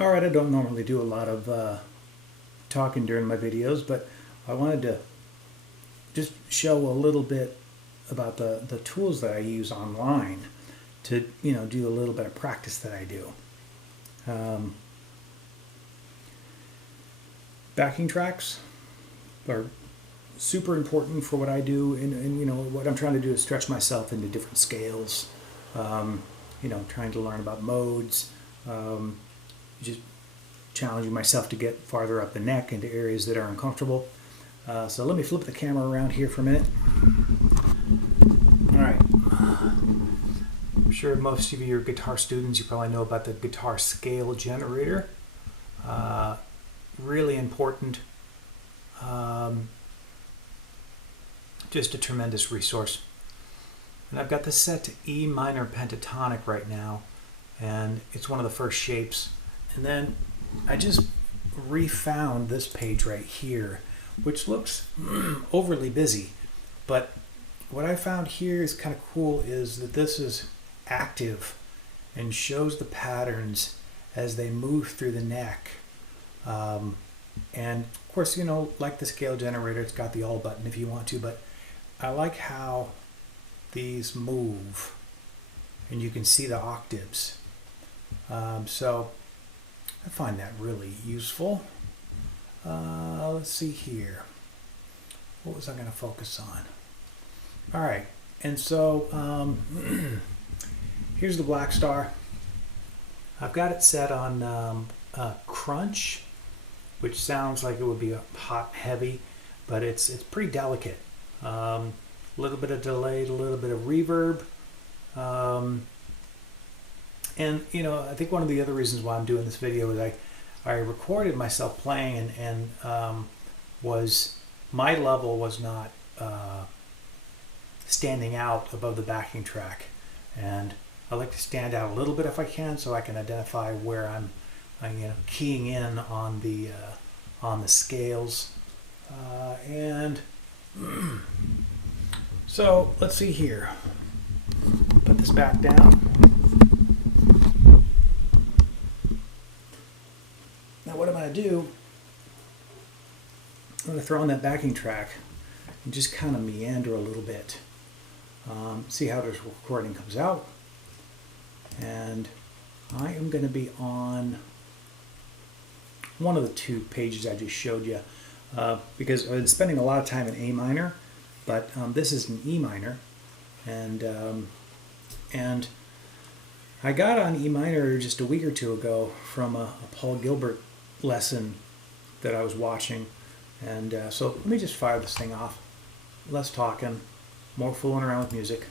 Alright, I don't normally do a lot of talking during my videos, but I wanted to just show a little bit about the tools that I use online to do a little bit of practice that I do. Backing tracks are super important for what I do, and what I'm trying to do is stretch myself into different scales. Trying to learn about modes, just challenging myself to get farther up the neck into areas that are uncomfortable. So let me flip the camera around here for a minute. All right. I'm sure most of you are guitar students. You probably know about the guitar scale generator. Really important. Just a tremendous resource. And I've got this set to E minor pentatonic right now, and it's one of the first shapes. And then I just refound this page right here, which looks overly busy, but what I found here is kind of cool is that this is active and shows the patterns as they move through the neck. And of course, like the scale generator, it's got the all button if you want to, but I like how these move and you can see the octaves. So I find that really useful. Let's see here. What was I going to focus on? All right, and so here's the Black Star. I've got it set on crunch, which sounds like it would be a hot heavy, but it's pretty delicate. A little bit of delay, a little bit of reverb. And I think one of the other reasons why I'm doing this video is I recorded myself playing, and my level was not standing out above the backing track, and I like to stand out a little bit if I can, so I can identify where I'm keying in on the scales, and so let's see here. Put this back down. Now what I'm going to do, I'm going to throw on that backing track and just kind of meander a little bit. See how this recording comes out. And I am going to be on one of the two pages I just showed you, because I've been spending a lot of time in A minor, but this is an E minor, and I got on E minor just a week or two ago from a Paul Gilbert lesson that I was watching, and so let me just fire this thing off. Less talking, more fooling around with music.